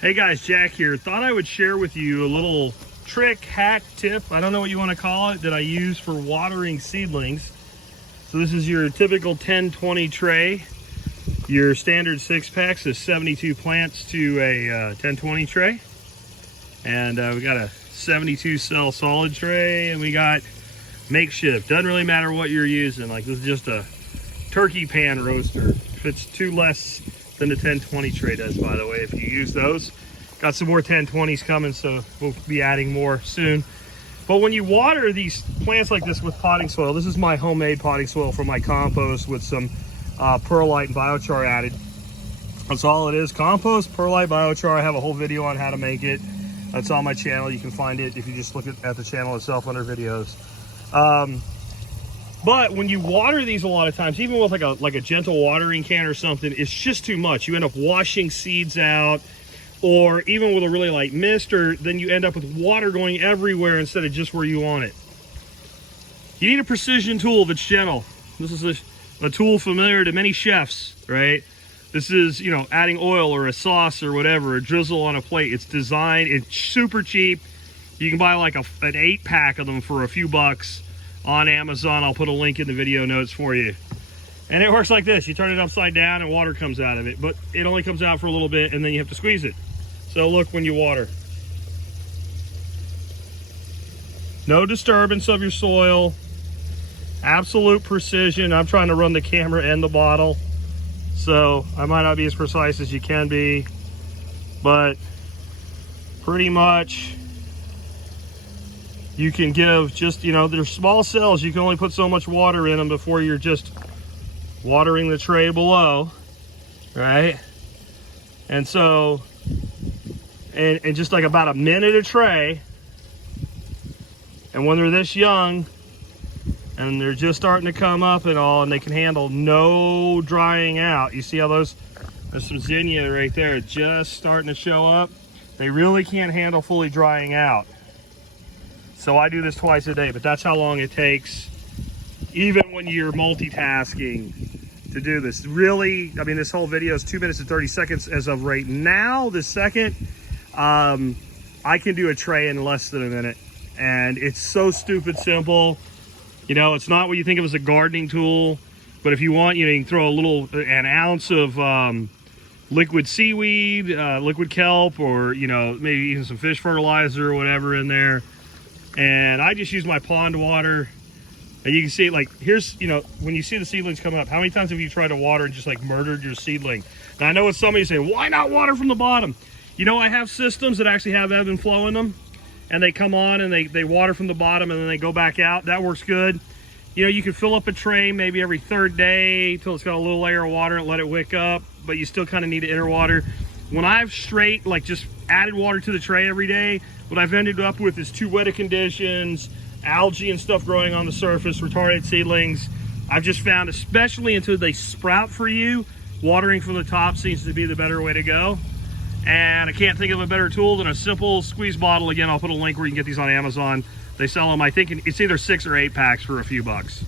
Hey guys, Jack here. Thought I would share with you a little trick, hack, tip, I don't know what you want to call it, that I use for watering seedlings. So this is your typical 10-20 tray. Your standard 6-packs is 72 plants to a 10-20 tray. And we got a 72 cell solid tray, and we got makeshift. Doesn't really matter what you're using. Like, this is just a turkey pan roaster. Fits 2 less than the 10-20 tray does, by the way, if you use those. Got some more 10-20s coming, so we'll be adding more soon. But when you water these plants like this with potting soil, this is my homemade potting soil from my compost with some perlite and biochar added. That's all it is. Compost, perlite, biochar. I have a whole video on how to make it. That's on my channel. You can find it if you just look at the channel itself under videos. But when you water these a lot of times, even with like a gentle watering can or something, it's just too much. You end up washing seeds out, or even with a really light mist, or then you end up with water going everywhere instead of just where you want it. You need a precision tool that's gentle. This is a tool familiar to many chefs, right? This is, you know, adding oil or a sauce or whatever, a drizzle on a plate. It's designed, it's super cheap. You can buy like an 8-pack of them for a few bucks on Amazon. I'll put a link in the video notes for you. And it works like this. You turn it upside down and water comes out of it, but it only comes out for a little bit and then you have to squeeze it. So look when you water. No disturbance of your soil. Absolute precision. I'm trying to run the camera and the bottle, so I might not be as precise as you can be, but pretty much you can give just, you know, they're small cells. You can only put so much water in them before you're just watering the tray below, right? And so, and just like about a minute a tray. And when they're this young and they're just starting to come up and all, and they can handle no drying out. You see how there's some zinnia right there just starting to show up. They really can't handle fully drying out. So I do this twice a day, but that's how long it takes, even when you're multitasking, to do this. Really, I mean, this whole video is 2 minutes and 30 seconds as of right now. The second, I can do a tray in less than a minute. And it's so stupid simple. You know, it's not what you think of as a gardening tool, but if you want, you know, you can throw an ounce of liquid seaweed, liquid kelp, or, you know, maybe even some fish fertilizer or whatever in there. And I just use my pond water. And you can see, like, here's, you know, when you see the seedlings coming up, how many times have you tried to water and just like murdered your seedling? Now I know what somebody's saying, why not water from the bottom? You know, I have systems that actually have ebb and flow in them, and they come on and they water from the bottom and then they go back out. That works good. You know, you can fill up a tray maybe every 3rd day till it's got a little layer of water and let it wick up, but you still kind of need to inner water. When I've straight, like, just added water to the tray every day, what I've ended up with is too wet conditions, algae and stuff growing on the surface, retarded seedlings. I've just found, especially until they sprout for you, watering from the top seems to be the better way to go. And I can't think of a better tool than a simple squeeze bottle. Again, I'll put a link where you can get these on Amazon. They sell them, I think, it's either 6 or 8 packs for a few bucks.